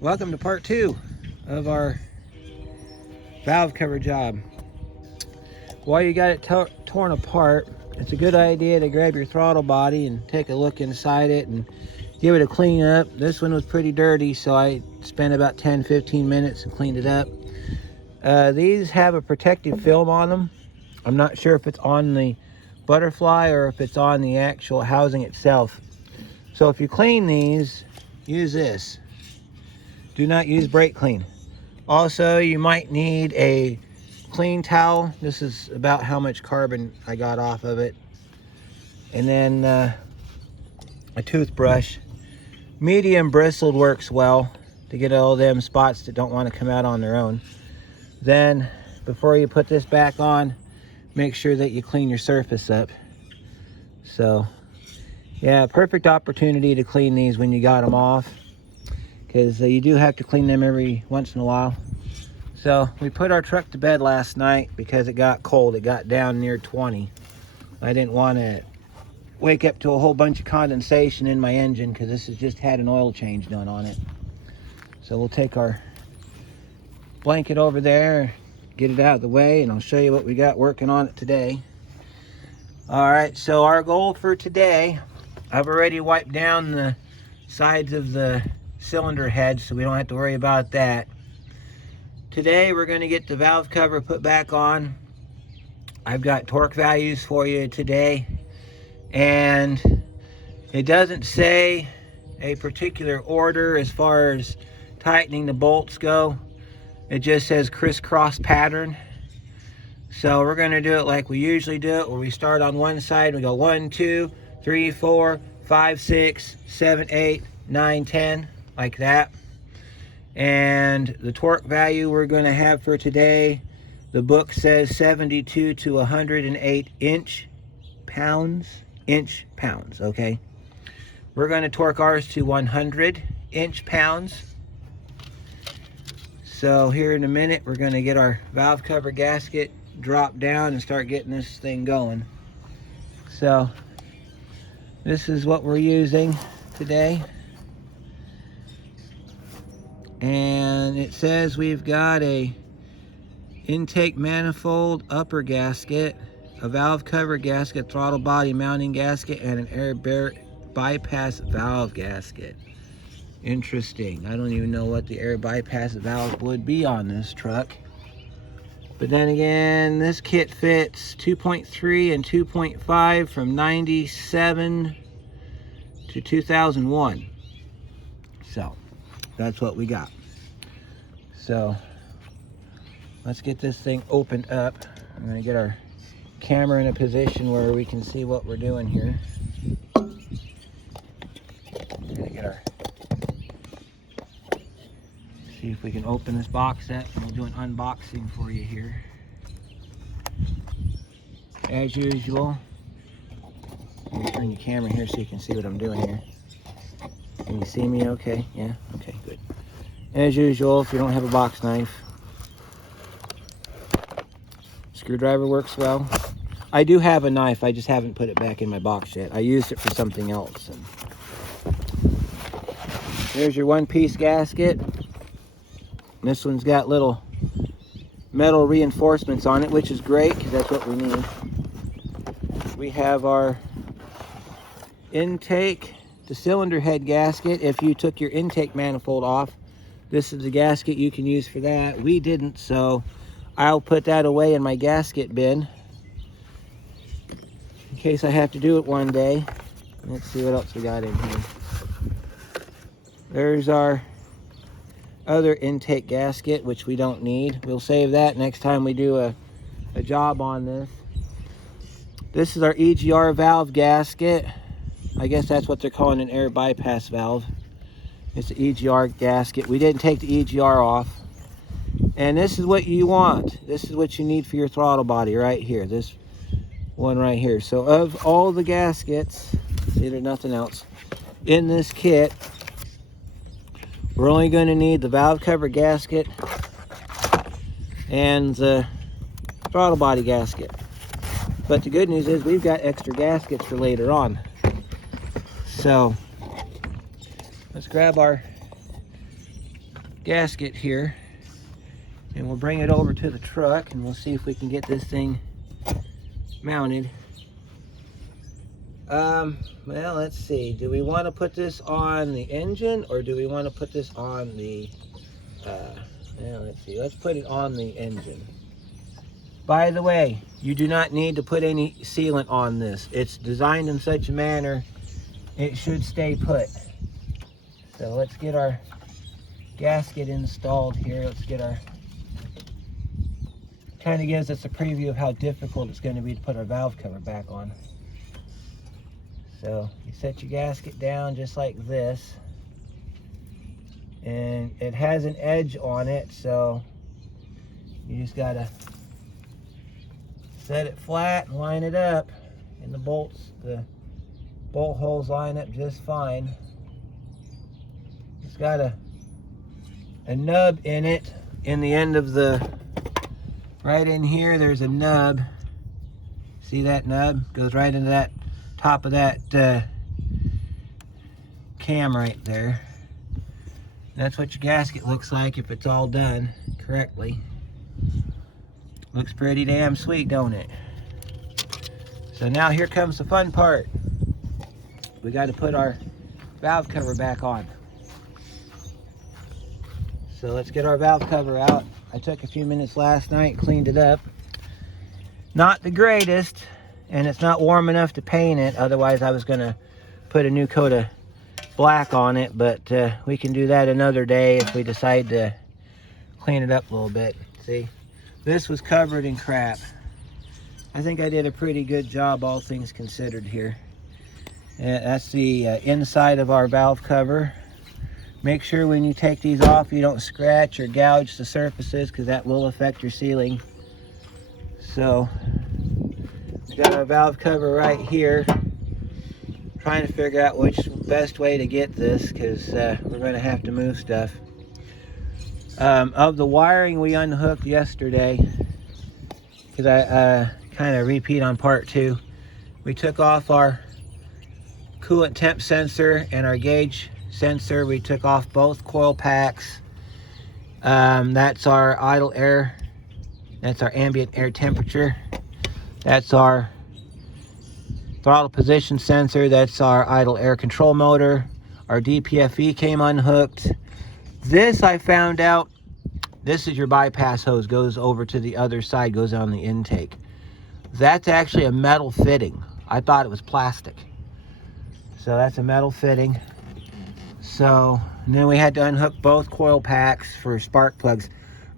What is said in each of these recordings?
Welcome to part 2 of our valve cover job. While you got it torn apart, it's a good idea to grab your throttle body and take a look inside it and give it a clean up. This one was pretty dirty, so I spent about 10-15 minutes and cleaned it up. These have a protective film on them. I'm not sure if it's on the butterfly or if it's on the actual housing itself. So if you clean these, use this. Do not use brake clean. Also, you might need a clean towel. This is about how much carbon I got off of it. And then a toothbrush. Medium bristled works well to get all them spots that don't want to come out on their own. Then, before you put this back on, make sure that you clean your surface up. So, yeah, perfect opportunity to clean these when you got them off, because you do have to clean them every once in a while. So we put our truck to bed last night because it got cold. It got down near 20. I didn't want to wake up to a whole bunch of condensation in my engine because this has just had an oil change done on it. So we'll take our blanket over there, get it out of the way, and I'll show you what we got working on it today. All right, so our goal for today, I've already wiped down the sides of the cylinder head so we don't have to worry about that. Today we're going to get the valve cover put back on. I've got torque values for you today, and it doesn't say a particular order as far as tightening the bolts go. It just says crisscross pattern. So we're going to do it like we usually do it, where we start on one side, we go 1, 2, 3, 4, 5, 6, 7, 8, 9, 10, like that. And the torque value we're going to have for today, the book says 72 to 108 inch pounds, okay? We're going to torque ours to 100 inch pounds. So here in a minute, we're going to get our valve cover gasket dropped down and start getting this thing going. So this is what we're using today. And it says we've got a intake manifold upper gasket, a valve cover gasket, throttle body mounting gasket, and an air bypass valve gasket. Interesting. I don't even know what the air bypass valve would be on this truck. But then again, this kit fits 2.3 and 2.5 from 97 to 2001. So that's what we got. So let's get this thing opened up. I'm going to get our camera in a position where we can see what we're doing here. I'm going to get our, see if we can open this box up, and we'll do an unboxing for you here. As usual, let me turn your camera here so you can see what I'm doing here. Can you see me okay? Yeah? Okay, good. As usual, if you don't have a box knife, screwdriver works well. I do have a knife, I just haven't put it back in my box yet. I used it for something else. And there's your one-piece gasket. This one's got little metal reinforcements on it, which is great because that's what we need. We have our intake, the cylinder head gasket. If you took your intake manifold off, this is the gasket you can use for that. We didn't, so I'll put that away in my gasket bin in case I have to do it one day. Let's see what else we got in here. There's our other intake gasket, which we don't need. We'll save that next time we do a job on this. This is our EGR valve gasket. I guess that's what they're calling an air bypass valve. It's an EGR gasket. We didn't take the EGR off. And this is what you want. This is what you need for your throttle body right here. This one right here. So of all the gaskets, see, there's nothing else in this kit. We're only going to need the valve cover gasket and the throttle body gasket. But the good news is we've got extra gaskets for later on. So let's grab our gasket here, and we'll bring it over to the truck and we'll see if we can get this thing mounted. Well, let's see. Do we want to put this on the engine, or do we want to put this on the, well, let's see. Let's put it on the engine. By the way, you do not need to put any sealant on this. It's designed in such a manner it should stay put. So let's get our gasket installed here. Let's get our, kind of gives us a preview of how difficult it's going to be to put our valve cover back on. So you set your gasket down just like this, and it has an edge on it, so you just gotta set it flat and line it up, and the bolt holes line up just fine. It's got a nub in it in the end of the, right in here there's a nub. See that nub? Goes right into that top of that cam right there. That's what your gasket looks like if it's all done correctly. Looks pretty damn sweet, don't it? So now here comes the fun part. We got to put our valve cover back on. So let's get our valve cover out. I took a few minutes last night, cleaned it up. Not the greatest, and it's not warm enough to paint it. Otherwise I was going to put a new coat of black on it, but we can do that another day if we decide to clean it up a little bit. See, this was covered in crap. I think I did a pretty good job, all things considered here. That's the inside of our valve cover. Make sure when you take these off you don't scratch or gouge the surfaces, because that will affect your sealing. So we got our valve cover right here. Trying to figure out which best way to get this, because we're going to have to move stuff. Of the wiring we unhooked yesterday, because I kind of repeat on part 2, we took off our coolant temp sensor and our gauge sensor. We took off both coil packs. That's our idle air. That's our ambient air temperature. That's our throttle position sensor. That's our idle air control motor. Our DPFE came unhooked. This I found out, this is your bypass hose, goes over to the other side, goes on the intake. That's actually a metal fitting. I thought it was plastic. So that's a metal fitting. So, and then we had to unhook both coil packs for spark plugs.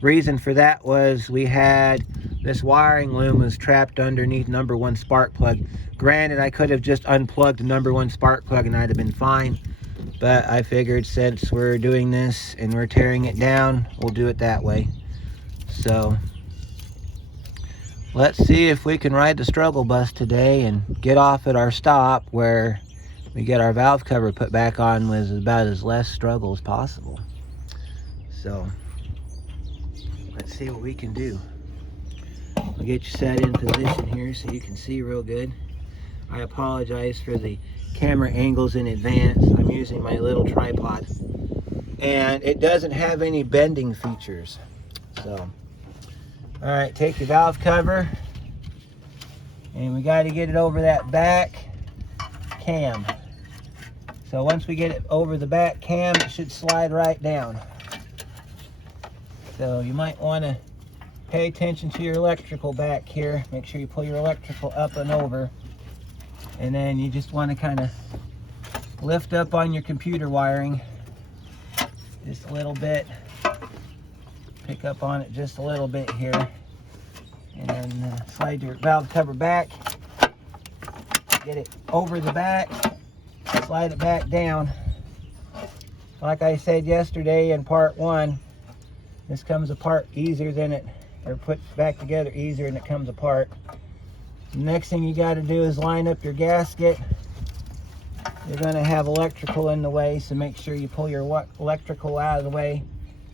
Reason for that was we had this wiring loom was trapped underneath number 1 spark plug. Granted, I could have just unplugged the number 1 spark plug and I'd have been fine, but I figured since we're doing this and we're tearing it down, we'll do it that way. So let's see if we can ride the struggle bus today and get off at our stop where we get our valve cover put back on with about as less struggle as possible. So let's see what we can do. I'll get you set in position here so you can see real good. I apologize for the camera angles in advance. I'm using my little tripod, and it doesn't have any bending features. So, all right, take your valve cover, and we got to get it over that back cam. So once we get it over the back cam, it should slide right down. So you might want to pay attention to your electrical back here. Make sure you pull your electrical up and over. And then you just want to kind of lift up on your computer wiring just a little bit. Pick up on it just a little bit here. And then slide your valve cover back. Get it over the back. Slide it back down. Like I said yesterday in part 1, this comes apart easier than it, or put back together easier than it comes apart. The next thing you got to do is line up your gasket. You're going to have electrical in the way, so make sure you pull your electrical out of the way.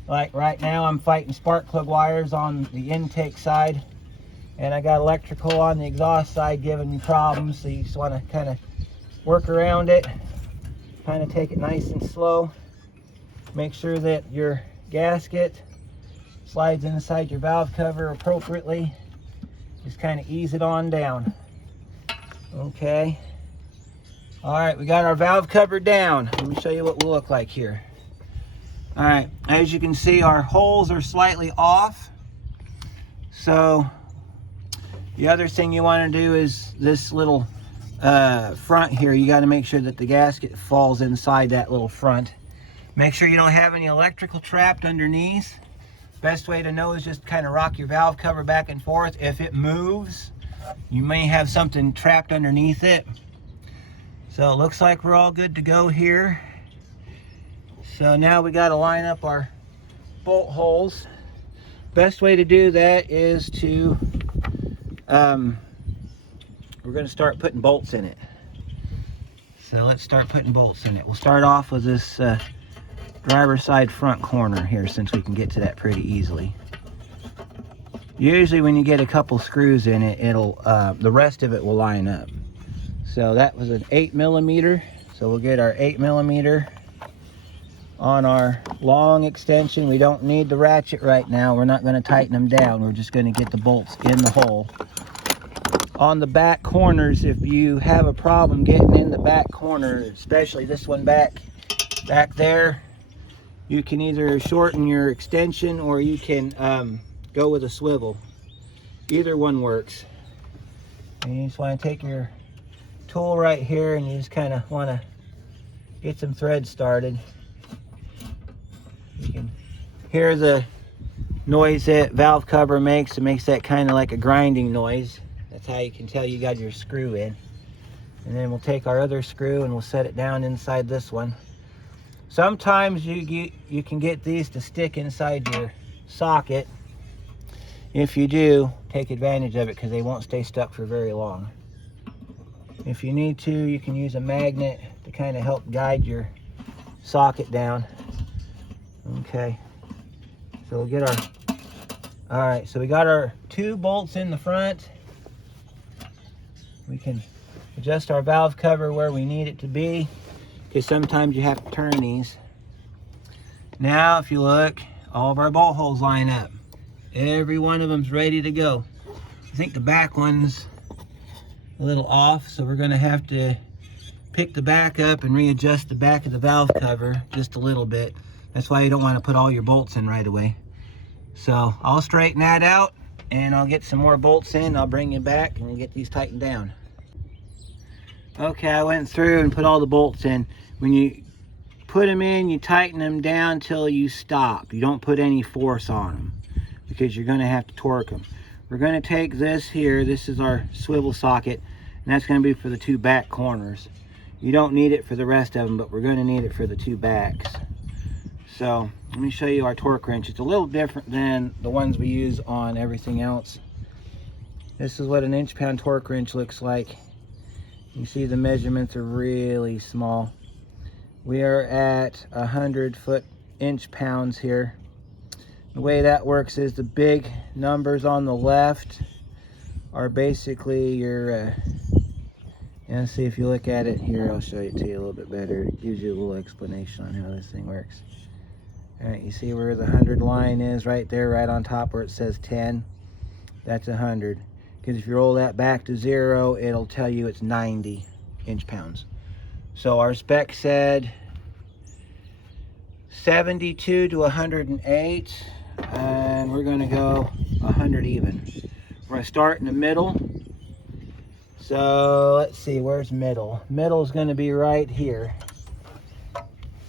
Like right now I'm fighting spark plug wires on the intake side, and I got electrical on the exhaust side giving me problems, so you just want to kind of work around it, kind of take it nice and slow. Make sure that your gasket. Slides inside your valve cover appropriately. Just kind of ease it on down. Okay. All right, we got our valve cover down. Let me show you what we'll look like here. All right, as you can see, our holes are slightly off. So the other thing you want to do is this little front here, you got to make sure that the gasket falls inside that little front. Make sure you don't have any electrical trapped underneath. Best way to know is just kind of rock your valve cover back and forth. If it moves, you may have something trapped underneath it. So it looks like we're all good to go here. So now we got to line up our bolt holes. Best way to do that is to we're going to start putting bolts in it. So let's start putting bolts in it. We'll start off with this driver's side front corner here, since we can get to that pretty easily. Usually when you get a couple screws in it, it'll the rest of it will line up. So that was an 8mm. So we'll get our 8mm on our long extension. We don't need the ratchet right now. We're not going to tighten them down. We're just going to get the bolts in the hole. On the back corners, if you have a problem getting in the back corner, especially this one back there, you can either shorten your extension or you can go with a swivel. Either one works. And you just want to take your tool right here and you just kind of want to get some thread started. You can hear the noise that valve cover makes. It makes that kind of like a grinding noise. That's how you can tell you got your screw in. And then we'll take our other screw and we'll set it down inside this one. Sometimes you can get these to stick inside your socket. If you do, take advantage of it because they won't stay stuck for very long. If you need to, you can use a magnet to kind of help guide your socket down. Okay, so we'll get all right, so we got our 2 bolts in the front. We can adjust our valve cover where we need it to be, because sometimes you have to turn these. Now, if you look, all of our bolt holes line up. Every one of them's ready to go. I think the back one's a little off, so we're gonna have to pick the back up and readjust the back of the valve cover just a little bit. That's why you don't want to put all your bolts in right away. So I'll straighten that out and I'll get some more bolts in. I'll bring you back and we'll get these tightened down. Okay, I went through and put all the bolts in. When you put them in, you tighten them down till you stop. You don't put any force on them because you're going to have to torque them. We're going to take this here. This is our swivel socket, and that's going to be for the 2 back corners. You don't need it for the rest of them, but we're going to need it for the 2 backs. So let me show you our torque wrench. It's a little different than the ones we use on everything else. This is what an inch-pound torque wrench looks like. You see the measurements are really small. We are at 100 inch-pounds here. The way that works is the big numbers on the left are basically your and see, if you look at it here, I'll show it to you a little bit better. It gives you a little explanation on how this thing works. All right, you see where the 100 line is right there, right on top where it says 10? That's 100. Because if you roll that back to 0, it'll tell you it's 90 inch-pounds. So our spec said 72 to 108, and we're going to go 100 even. We're going to start in the middle. So let's see, where's middle? Middle is going to be right here.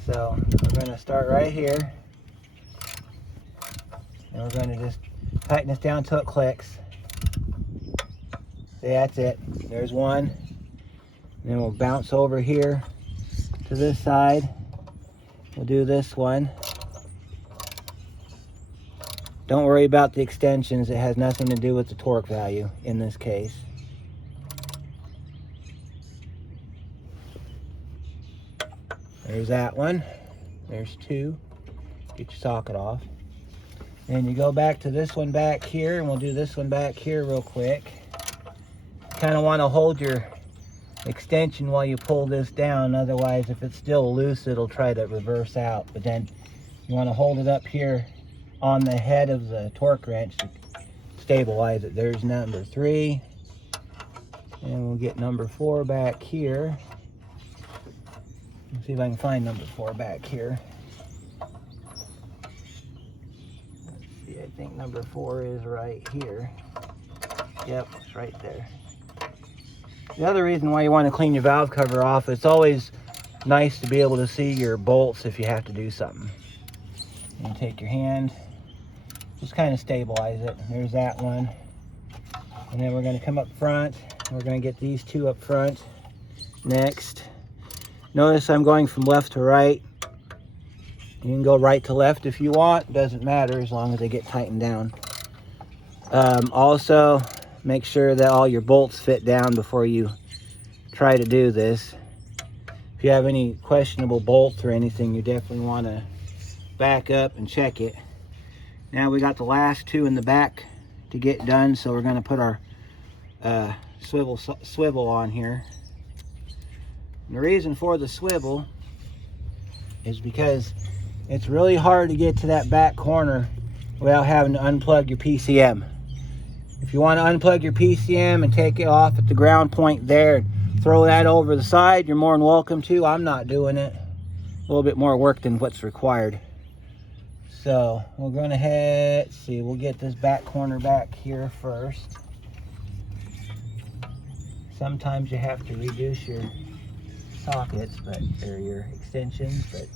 So we're going to start right here. And we're going to just tighten this down till it clicks. See, that's it. There's one. And then we'll bounce over here to this side. We'll do this one. Don't worry about the extensions. It has nothing to do with the torque value in this case. There's that one. There's 2. Get your socket off. And you go back to this one back here, and we'll do this one back here real quick. Kind of want to hold your extension while you pull this down. Otherwise, if it's still loose, it'll try to reverse out. But then You want to hold it up here on the head of the torque wrench to stabilize it. There's number 3. And we'll get number 4 back here. Let's see if I can find number 4 back here. Let's see, I think number 4 is right here. Yep, it's right there. The other reason why you want to clean your valve cover off, it's always nice to be able to see your bolts if you have to do something. And take your hand, just kind of stabilize it. There's that one. And then we're going to come up front. We're going to get these 2 up front next. Notice I'm going from left to right. You can go right to left if you want. Doesn't matter as long as they get tightened down. Also, make sure that all your bolts fit down before you try to do this. If you have any questionable bolts or anything, you definitely want to back up and check it. Now we got the last 2 in the back to get done, so we're going to put our swivel on here. And the reason for the swivel is because it's really hard to get to that back corner without having to unplug your PCM. If you want to unplug your PCM and take it off at the ground point there and throw that over the side, you're more than welcome to. I'm not doing it. A little bit more work than what's required. So we're going to let's see, we'll get this back corner back here first. Sometimes you have to reduce your sockets, or your extensions, but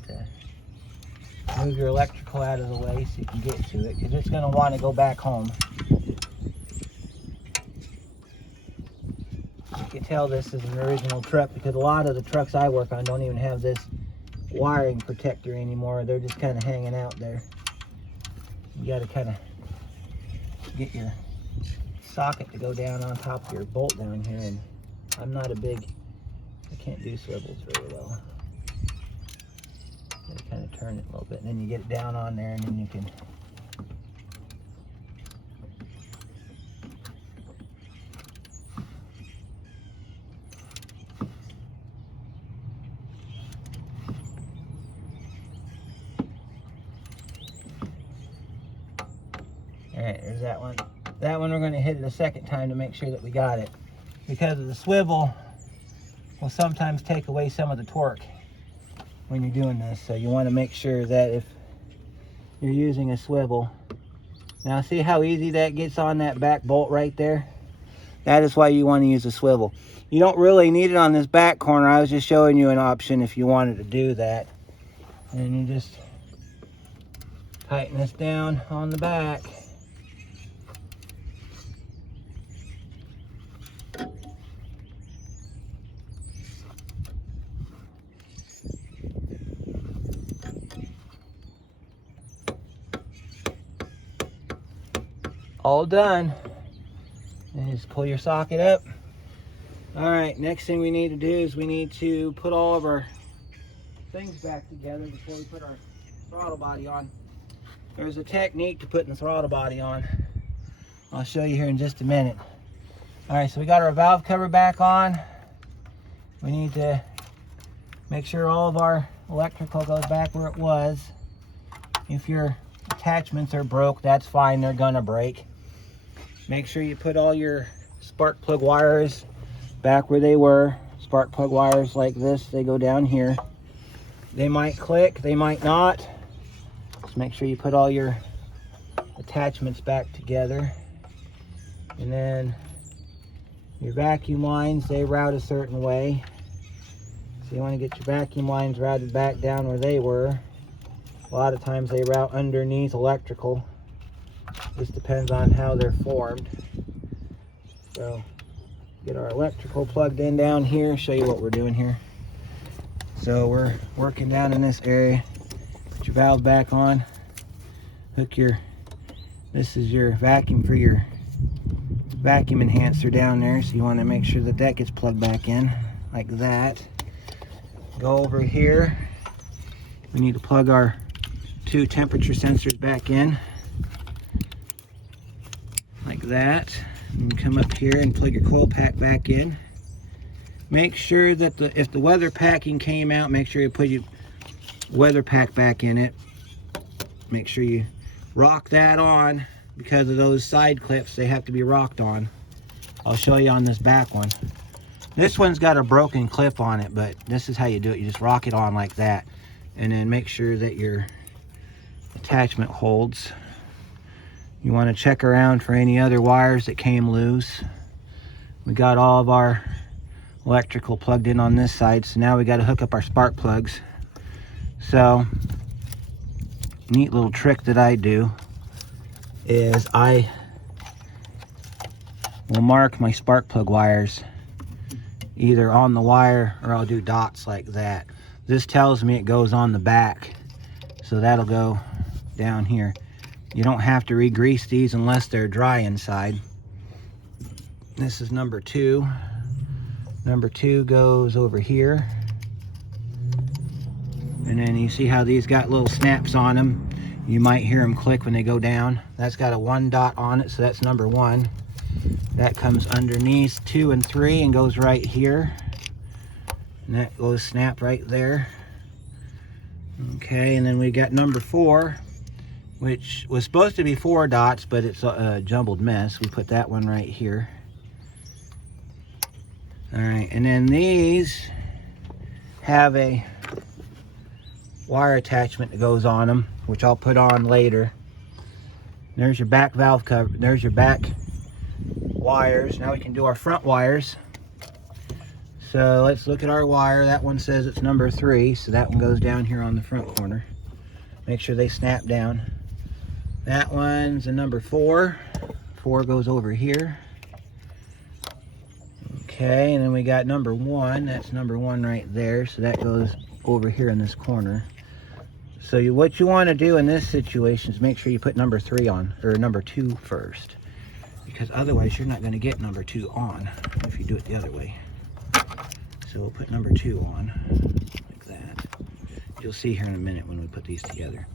move your electrical out of the way so you can get to it, because it's going to want to go back home. You can tell this is an original truck because a lot of the trucks I work on don't even have this wiring protector anymore. They're just kind of hanging out there. You got to kind of get your socket to go down on top of your bolt down here, and I can't do swivels very well. Got to kind of turn it a little bit, and then you get it down on there, and then you can Alright, there's that one. That one we're going to hit it a second time to make sure that we got it. Because of the swivel will sometimes take away some of the torque when you're doing this. So you want to make sure that if you're using a swivel. Now see how easy that gets on that back bolt right there? That is why you want to use a swivel. You don't really need it on this back corner. I was just showing you an option if you wanted to do that. And you just tighten this down on the back. All done. And just pull your socket up. All right, next thing we need to do is we need to put all of our things back together before we put our throttle body on. There's a technique to putting the throttle body on. I'll show you here in just a minute. All right, so we got our valve cover back on. We need to make sure all of our electrical goes back where it was. If your attachments are broke, that's fine, they're gonna break. Make sure you put all your spark plug wires back where they were. Spark plug wires like this, they go down here. They might click, they might not. Just make sure you put all your attachments back together. And then your vacuum lines, they route a certain way. So you want to get your vacuum lines routed back down where they were. A lot of times they route underneath electrical. This depends on how they're formed. So get our electrical plugged in down here, show you what we're doing here. So we're working down in this area. Put your valve back on. Hook this is your vacuum for your vacuum enhancer down there. So you want to make sure that that gets plugged back in like that. Go over here. We need to plug our 2 temperature sensors back in like that, and come up here and plug your coil pack back in. Make sure that if the weather packing came out, make sure you put your weather pack back in it. Make sure you rock that on. Because of those side clips, they have to be rocked on. I'll show you on this back one. This one's got a broken clip on it, but this is how you do it. You just rock it on like that, and then make sure that your attachment holds. You want to check around for any other wires that came loose. We got all of our electrical plugged in on this side, so now we got to hook up our spark plugs. So, neat little trick that I do is I will mark my spark plug wires either on the wire, or I'll do dots like that. This tells me it goes on the back, so that'll go down here. You don't have to re-grease these unless they're dry inside. This is number 2. Number 2 goes over here, and then you see how these got little snaps on them. You might hear them click when they go down. That's got a 1 dot on it, so that's number 1. That comes underneath 2 and 3 and goes right here. And that goes snap right there. Okay, and then we got number 4, which was supposed to be 4 dots, but it's a jumbled mess. We put that one right here. All right, and then these have a wire attachment that goes on them, which I'll put on later. There's your back valve cover. There's your back wires. Now we can do our front wires. So let's look at our wire. That one says it's number 3, so that one goes down here on the front corner. Make sure they snap down. That one's a number 4. 4 goes over here. Okay, and then we got number 1. That's number 1 right there, so that goes over here in this corner. So what you want to do in this situation is make sure you put number 3 on, or number 2 first, because otherwise you're not going to get number 2 on if you do it the other way. So we'll put number 2 on like that. You'll see here in a minute when we put these together.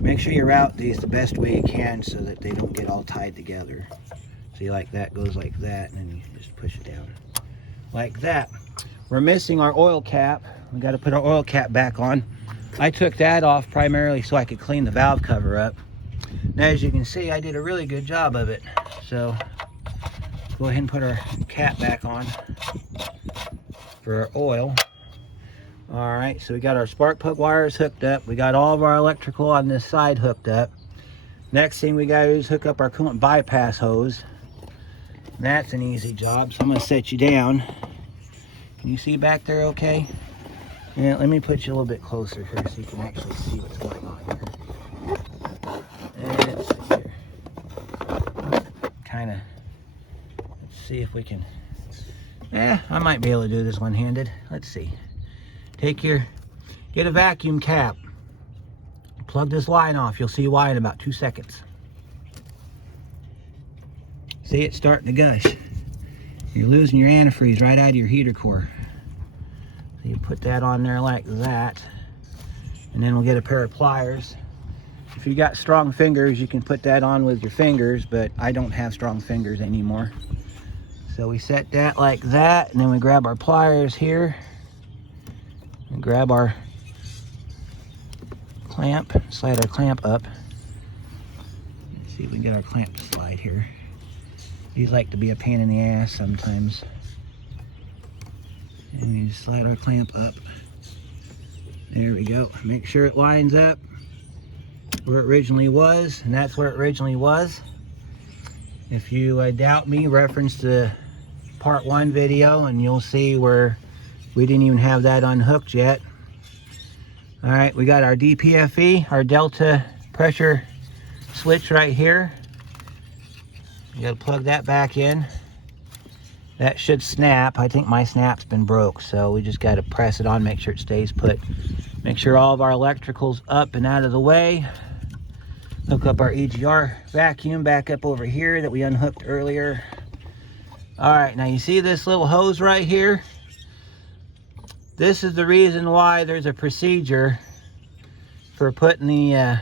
Make sure you route these the best way you can so that they don't get all tied together. See, like that goes like that, and then you just push it down like that. We're missing our oil cap. We got to put our oil cap back on. I took that off primarily so I could clean the valve cover up. Now, as you can see, I did a really good job of it. So go ahead and put our cap back on for our oil. All right, so we got our spark plug wires hooked up. We got all of our electrical on this side hooked up. Next thing we got to do is hook up our coolant bypass hose. That's an easy job, so I'm going to set you down. Can you see back there okay? Yeah, let me put you a little bit closer here so you can actually see what's going on here. And let's see here. Kind of, let's see if we can, I might be able to do this one-handed. Let's see. Get a vacuum cap. Plug this line off. You'll see why in about 2 seconds. See, it's starting to gush. You're losing your antifreeze right out of your heater core. So you put that on there like that, and then we'll get a pair of pliers. If you got strong fingers, you can put that on with your fingers, but I don't have strong fingers anymore. So we set that like that, and then we grab our pliers here and grab our clamp, slide our clamp up. Let's see if we can get our clamp to slide here. These like to be a pain in the ass sometimes. And we just slide our clamp up. There we go. Make sure it lines up where it originally was, and that's where it originally was. If you doubt me, reference the part 1 video and you'll see where we didn't even have that unhooked yet. All right, we got our DPFE, our delta pressure switch right here. You gotta plug that back in. That should snap. I think my snap's been broke, so we just gotta press it on, make sure it stays put. Make sure all of our electrical's up and out of the way. Hook up our EGR vacuum back up over here that we unhooked earlier. All right, now you see this little hose right here? This is the reason why there's a procedure for putting the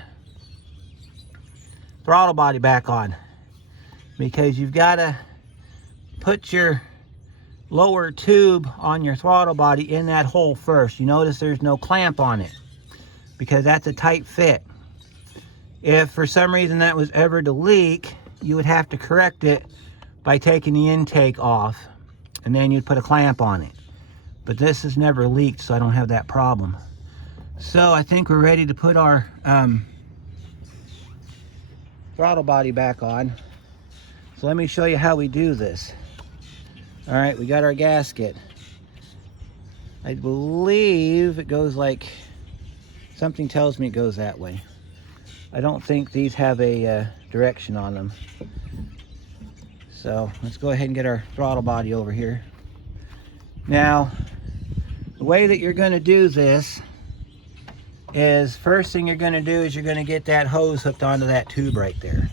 throttle body back on. Because you've got to put your lower tube on your throttle body in that hole first. You notice there's no clamp on it because that's a tight fit. If for some reason that was ever to leak, you would have to correct it by taking the intake off, and then you'd put a clamp on it. But this has never leaked, so I don't have that problem. So I think we're ready to put our throttle body back on. So let me show you how we do this. All right, we got our gasket. I believe it goes like, something tells me it goes that way. I don't think these have a direction on them. So let's go ahead and get our throttle body over here. Now, the way that you're going to do this is, first thing you're going to do is you're going to get that hose hooked onto that tube right there.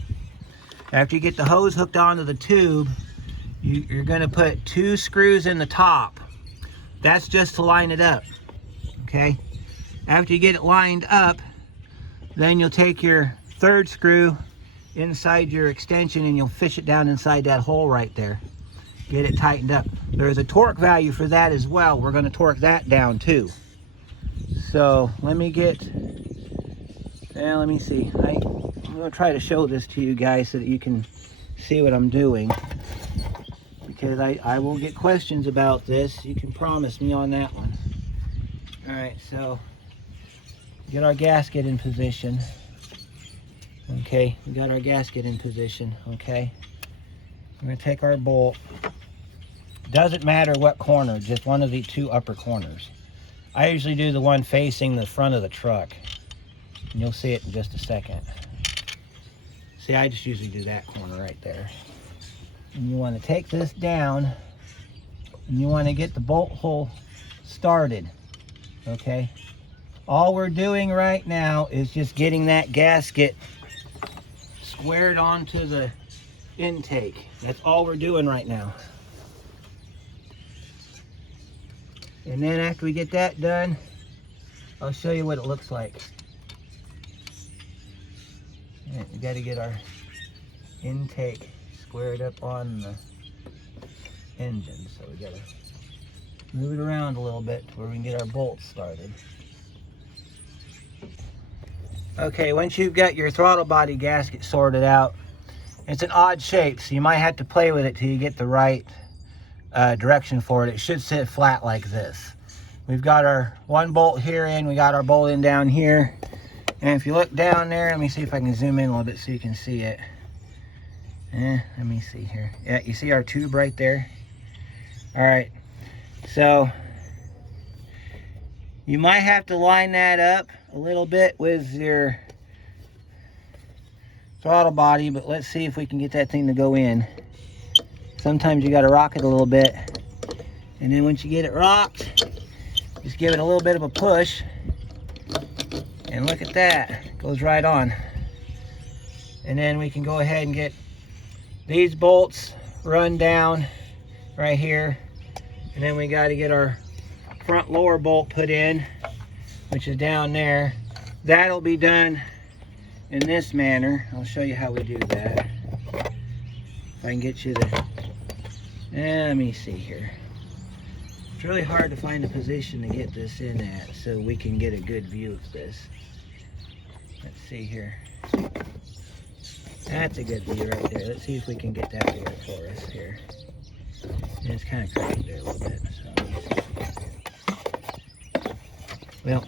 After you get the hose hooked onto the tube, you're going to put 2 screws in the top. That's just to line it up, okay? After you get it lined up, then you'll take your 3rd screw inside your extension and you'll fish it down inside that hole right there. Get it tightened up. There's a torque value for that as well. We're going to torque that down too. So let me get, let me see. I'm going to try to show this to you guys so that you can see what I'm doing, because I will get questions about this. You can promise me on that one. All right, so get our gasket in position. Okay, we got our gasket in position. Okay, we're going to take our bolt. Doesn't matter what corner, just one of the 2 upper corners. I usually do the one facing the front of the truck, and you'll see it in just a second. See, I just usually do that corner right there. And you want to take this down, and you want to get the bolt hole started, okay? All we're doing right now is just getting that gasket squared onto the intake. That's all we're doing right now. And then after we get that done, I'll show you what it looks like. And we got to get our intake squared up on the engine. So we got to move it around a little bit to where we can get our bolts started. Okay, once you've got your throttle body gasket sorted out, it's an odd shape, so you might have to play with it till you get the right direction for it. It should sit flat like this. We've got our 1 bolt here in, we got our bolt in down here, and if you look down there, let me see if I can zoom in a little bit so you can see it. Let me see here. Yeah, you see our tube right there? All right, so you might have to line that up a little bit with your throttle body, but let's see if we can get that thing to go in. Sometimes you got to rock it a little bit, and then once you get it rocked, just give it a little bit of a push, and look at that, it goes right on. And then we can go ahead and get these bolts run down right here, and then we got to get our front lower bolt put in, which is down there. That'll be done in this manner. I'll show you how we do that. If I can get you to, let me see here. It's really hard to find a position to get this in at so we can get a good view of this. Let's see here. That's a good view right there. Let's see if we can get that to work for us here. And it's kind of crooked there a little bit. So, well,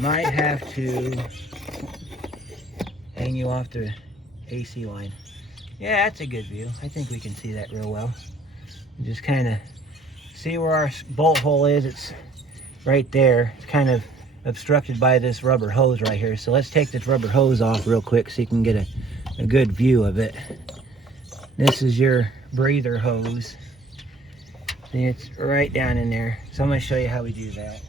might have to hang you off the AC line. Yeah, that's a good view. I think we can see that real well. Just kind of see where our bolt hole is. It's right there. It's kind of obstructed by this rubber hose right here. So let's take this rubber hose off real quick so you can get a good view of it. This is your breather hose. See, it's right down in there. So I'm going to show you how we do that.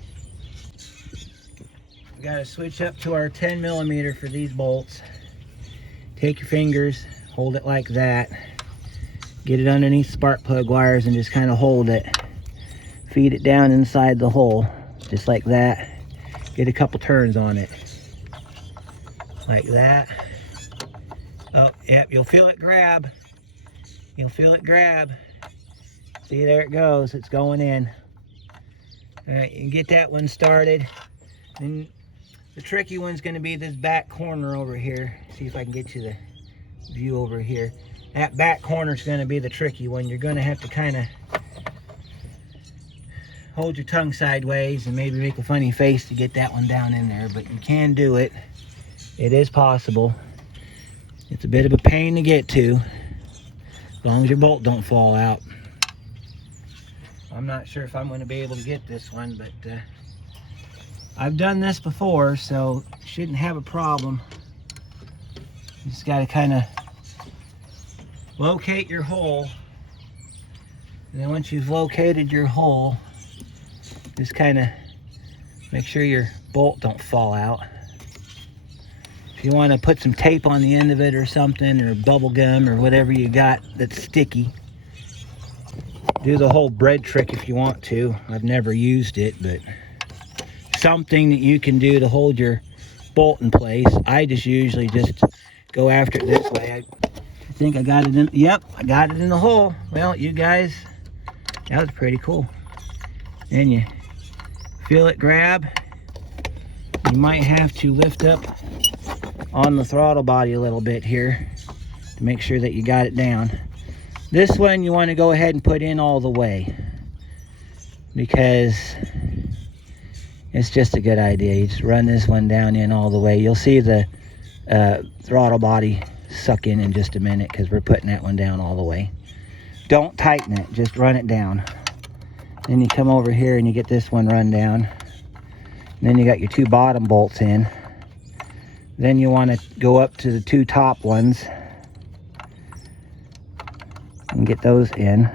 We got to switch up to our 10 millimeter for these bolts. Take your fingers, hold it like that. Get it underneath spark plug wires and just kind of hold it. Feed it down inside the hole, just like that. Get a couple turns on it, like that. Oh, yep, you'll feel it grab. You'll feel it grab. See, there it goes, it's going in. All right, you can get that one started. And The tricky one's going to be this back corner over here. See if I can get you the view over here. That back corner is going to be the tricky one. You're going to have to kind of hold your tongue sideways and maybe make a funny face to get that one down in there, but you can do it. It is possible. It's a bit of a pain to get to, as long as your bolt don't fall out. I'm not sure if I'm going to be able to get this one, but I've done this before, so shouldn't have a problem. You just got to kind of locate your hole, and then once you've located your hole, just kind of make sure your bolt don't fall out. If you want to put some tape on the end of it or something, or bubble gum or whatever you got that's sticky, do the whole bread trick if you want to. I've never used it, but something that you can do to hold your bolt in place. I just usually just go after it this way. I think I got it in. Yep, I got it in the hole. Well, you guys, that was pretty cool. Then you feel it grab. You might have to lift up on the throttle body a little bit here to make sure that you got it down. This one you want to go ahead and put in all the way, because it's just a good idea. You just run this one down in all the way. You'll see the throttle body suck in just a minute, because we're putting that one down all the way. Don't tighten it, just run it down. Then you come over here and you get this one run down. And then you got your two bottom bolts in. Then you want to go up to the two top ones and get those in.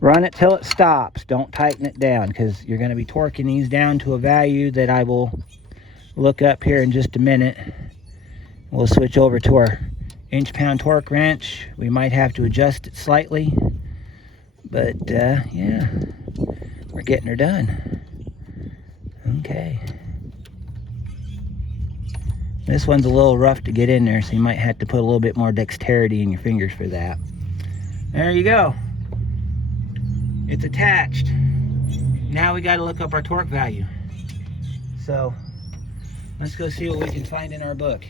Run it till it stops. Don't tighten it down, because you're going to be torquing these down to a value that I will look up here in just a minute. We'll switch over to our inch-pound torque wrench. We might have to adjust it slightly, but yeah, we're getting her done. Okay. This one's a little rough to get in there, so you might have to put a little bit more dexterity in your fingers for that. There you go. It's attached. Now we got to look up our torque value. So let's go see what we can find in our book.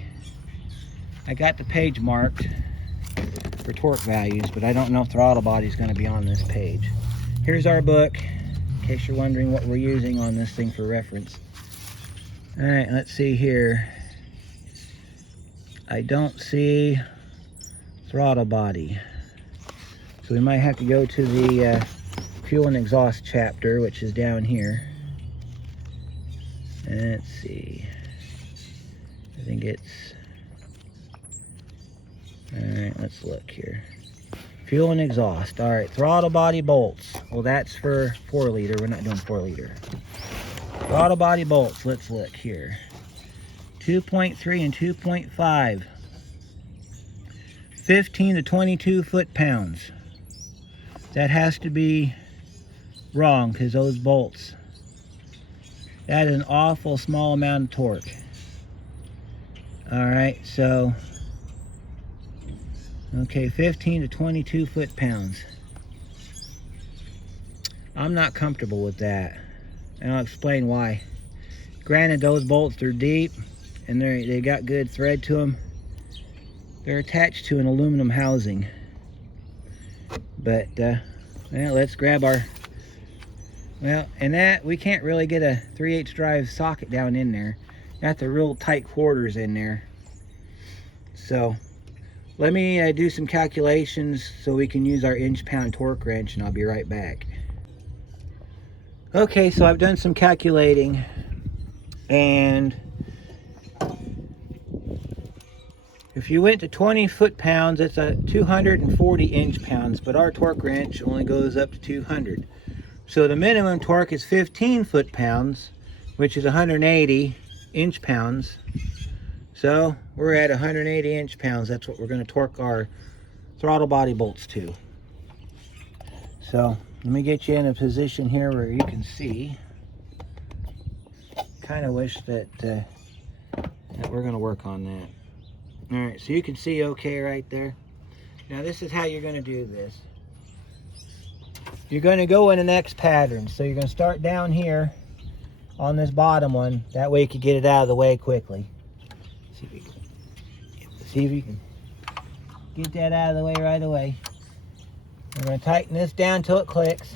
I got the page marked for torque values, but I don't know if throttle body is going to be on this page. Here's our book, in case you're wondering what we're using on this thing for reference. All right, let's see here. I don't see throttle body, so we might have to go to the fuel and exhaust chapter, which is down here. And let's see. I think it's... Alright, let's look here. Fuel and exhaust. Alright, throttle body bolts. Well, that's for 4 liter. We're not doing 4 liter. Throttle body bolts. Let's look here. 2.3 and 2.5. 15 to 22 foot-pounds. That has to be wrong, because those bolts, that is an awful small amount of torque. Alright, so okay, 15 to 22 foot-pounds. I'm not comfortable with that, and I'll explain why. Granted, those bolts are deep and they got good thread to them. They're attached to an aluminum housing, but well, let's grab our, well, and that we can't really get a 3/8 drive socket down in there. Got the real tight quarters in there. So let me do some calculations so we can use our inch-pound torque wrench, and I'll be right back. Okay, so I've done some calculating, and if you went to 20 foot-pounds, it's a 240 inch-pounds, but our torque wrench only goes up to 200. So the minimum torque is 15 foot-pounds, which is 180 inch-pounds. So we're at 180 inch-pounds. That's what we're going to torque our throttle body bolts to. So let me get you in a position here where you can see. Kind of wish that, that we're going to work on that. All right, so you can see okay right there. Now this is how you're going to do this. You're going to go in the next pattern. So you're going to start down here, on this bottom one. That way you can get it out of the way quickly. See if you can get that out of the way right away. We're going to tighten this down till it clicks.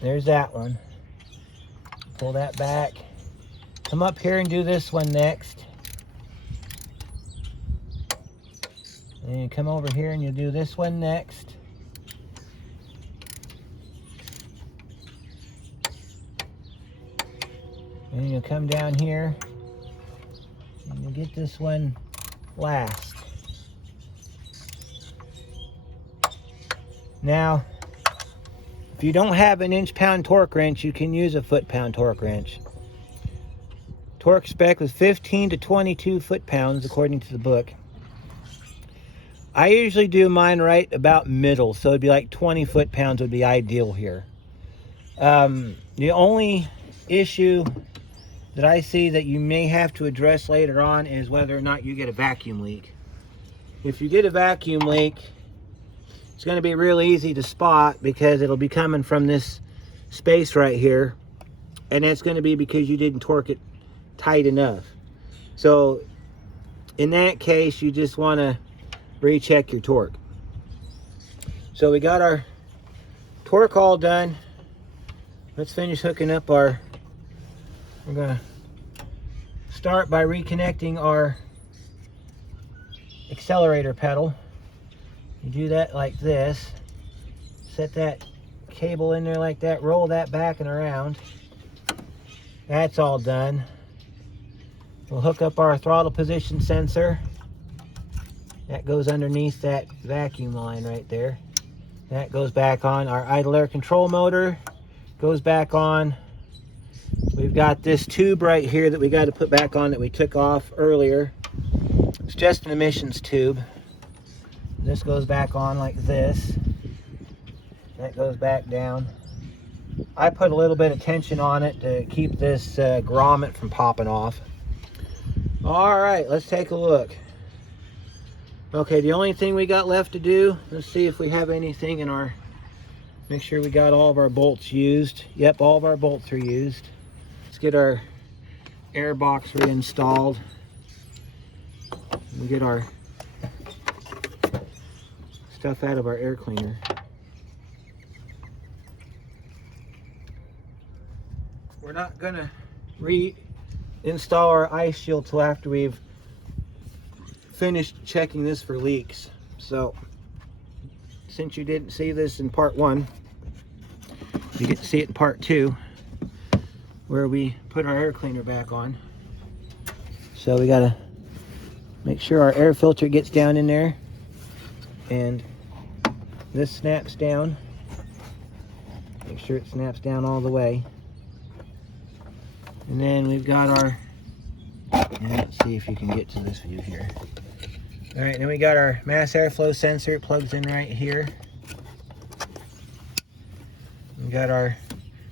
There's that one. Pull that back. Come up here and do this one next. And you come over here and you do this one next. And you'll come down here and you'll get this one last. Now, if you don't have an inch-pound torque wrench, you can use a foot-pound torque wrench. Torque spec was 15 to 22 foot-pounds according to the book. I usually do mine right about middle, so it'd be like 20 foot-pounds would be ideal here. The only issue that I see that you may have to address later on is whether or not you get a vacuum leak. If you get a vacuum leak, it's going to be real easy to spot because it'll be coming from this space right here, and that's going to be because you didn't torque it tight enough. So in that case, you just want to recheck your torque. So we got our torque all done. Let's finish hooking up our, we're going to start by reconnecting our accelerator pedal. You do that like this. Set that cable in there like that. Roll that back and around. That's all done. We'll hook up our throttle position sensor. That goes underneath that vacuum line right there. That goes back on. Our idle air control motor goes back on. We've got this tube right here that we got to put back on that we took off earlier. It's just an emissions tube. This goes back on like this. That goes back down. I put a little bit of tension on it to keep this grommet from popping off. All right, let's take a look. Okay, the only thing we got left to do, let's see if we have anything in our, make sure we got all of our bolts used. Yep, all of our bolts are used. Let's get our air box reinstalled. We get our stuff out of our air cleaner. We're not gonna reinstall our ice shield till after we've finished checking this for leaks. So since you didn't see this in part 1, you get to see it in part 2 where we put our air cleaner back on. So we gotta make sure our air filter gets down in there, and this snaps down. Make sure it snaps down all the way. And then we've got our, let's see if you can get to this view here. All right, then we got our mass airflow sensor. It plugs in right here. We got our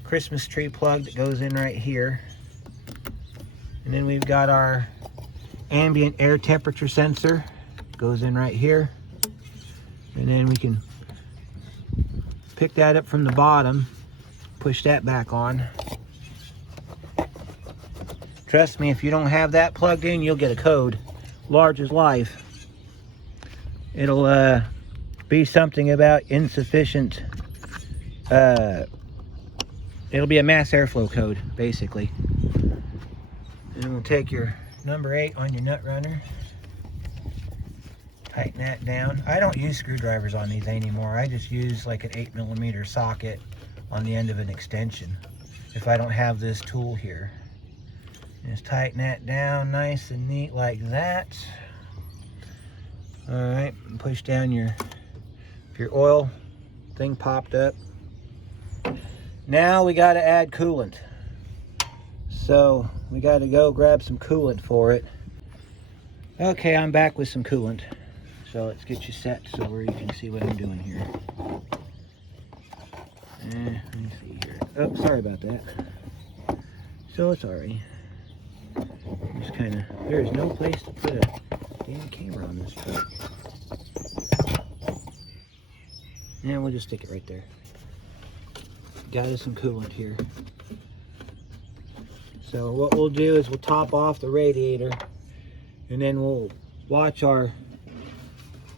Christmas tree plug that goes in right here. And then we've got our ambient air temperature sensor. Goes in right here. And then we can pick that up from the bottom, push that back on. Trust me, if you don't have that plugged in, you'll get a code. Large as life. It'll be something about insufficient. It'll be a mass airflow code, basically. And we'll take your number 8 on your nut runner. Tighten that down. I don't use screwdrivers on these anymore. I just use like an 8mm socket on the end of an extension if I don't have this tool here. Just tighten that down nice and neat like that. All right, push down if your oil thing popped up. Now we got to add coolant. So we got to go grab some coolant for it. Okay, I'm back with some coolant. So let's get you set so where you can see what I'm doing here. Let me see here. Oh, sorry about that. So it's alright. Just kind of, there's no place to put a damn camera on this truck. And we'll just stick it right there. got us some coolant here. So what we'll do is we'll top off the radiator, and then we'll watch our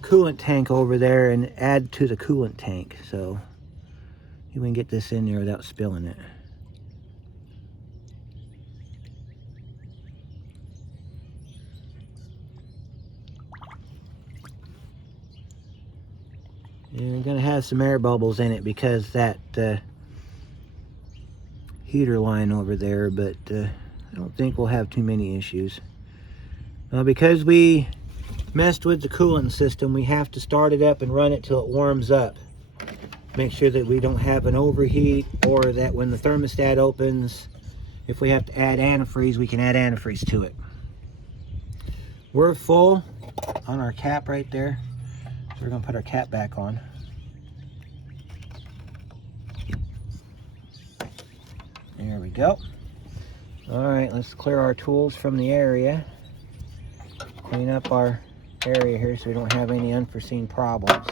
coolant tank over there and add to the coolant tank. So we can get this in there without spilling it. And we're going to have some air bubbles in it because that heater line over there, but I don't think we'll have too many issues. Because we messed with the coolant system, we have to start it up and run it till it warms up. Make sure that we don't have an overheat, or that when the thermostat opens, if we have to add antifreeze, we can add antifreeze to it. We're full on our cap right there. So we're going to put our cap back on. There we go. All right, let's clear our tools from the area. Clean up our area here so we don't have any unforeseen problems.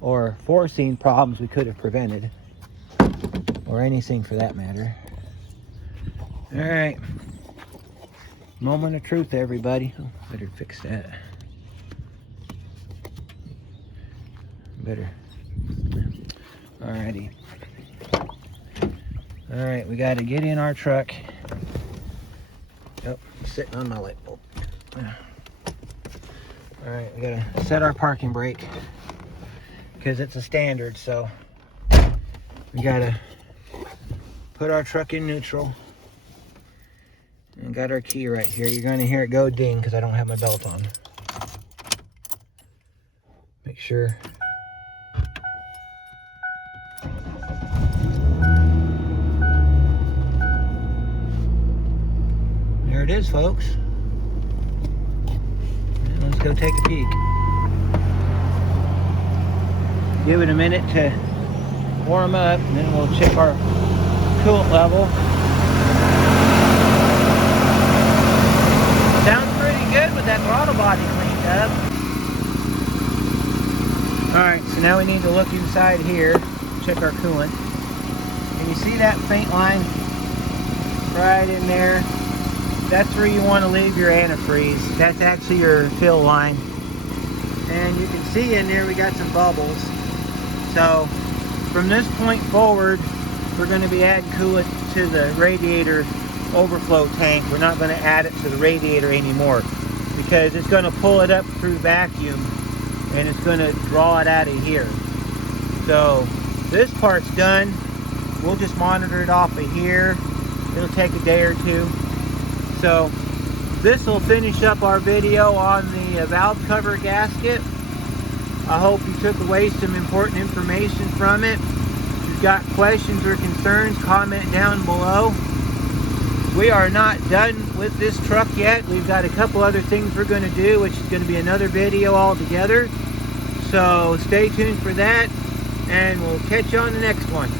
Or foreseen problems we could have prevented. Or anything for that matter. All right. Moment of truth, everybody. Oh, better fix that. Better. Alrighty. Alright, we got to get in our truck. Yep, sitting on my light bulb. Alright, we got to set our parking brake because it's a standard, so we got to put our truck in neutral. And got our key right here. You're going to hear it go ding because I don't have my belt on. Make sure. There it is, folks. And let's go take a peek. Give it a minute to warm up, and then we'll check our coolant level. Sounds pretty good with that throttle body cleaned up. Alright, so now we need to look inside here, check our coolant. Can you see that faint line right in there? That's where you want to leave your antifreeze. That's actually your fill line. And you can see in there we got some bubbles. So from this point forward, we're going to be adding coolant to the radiator overflow tank. We're not going to add it to the radiator anymore because it's going to pull it up through vacuum and it's going to draw it out of here. So this part's done. We'll just monitor it off of here. It'll take a day or two. So this will finish up our video on the valve cover gasket. I hope you took away some important information from it. If you've got questions or concerns, comment down below. We are not done with this truck yet. We've got a couple other things we're going to do, which is going to be another video altogether. So stay tuned for that, and we'll catch you on the next one.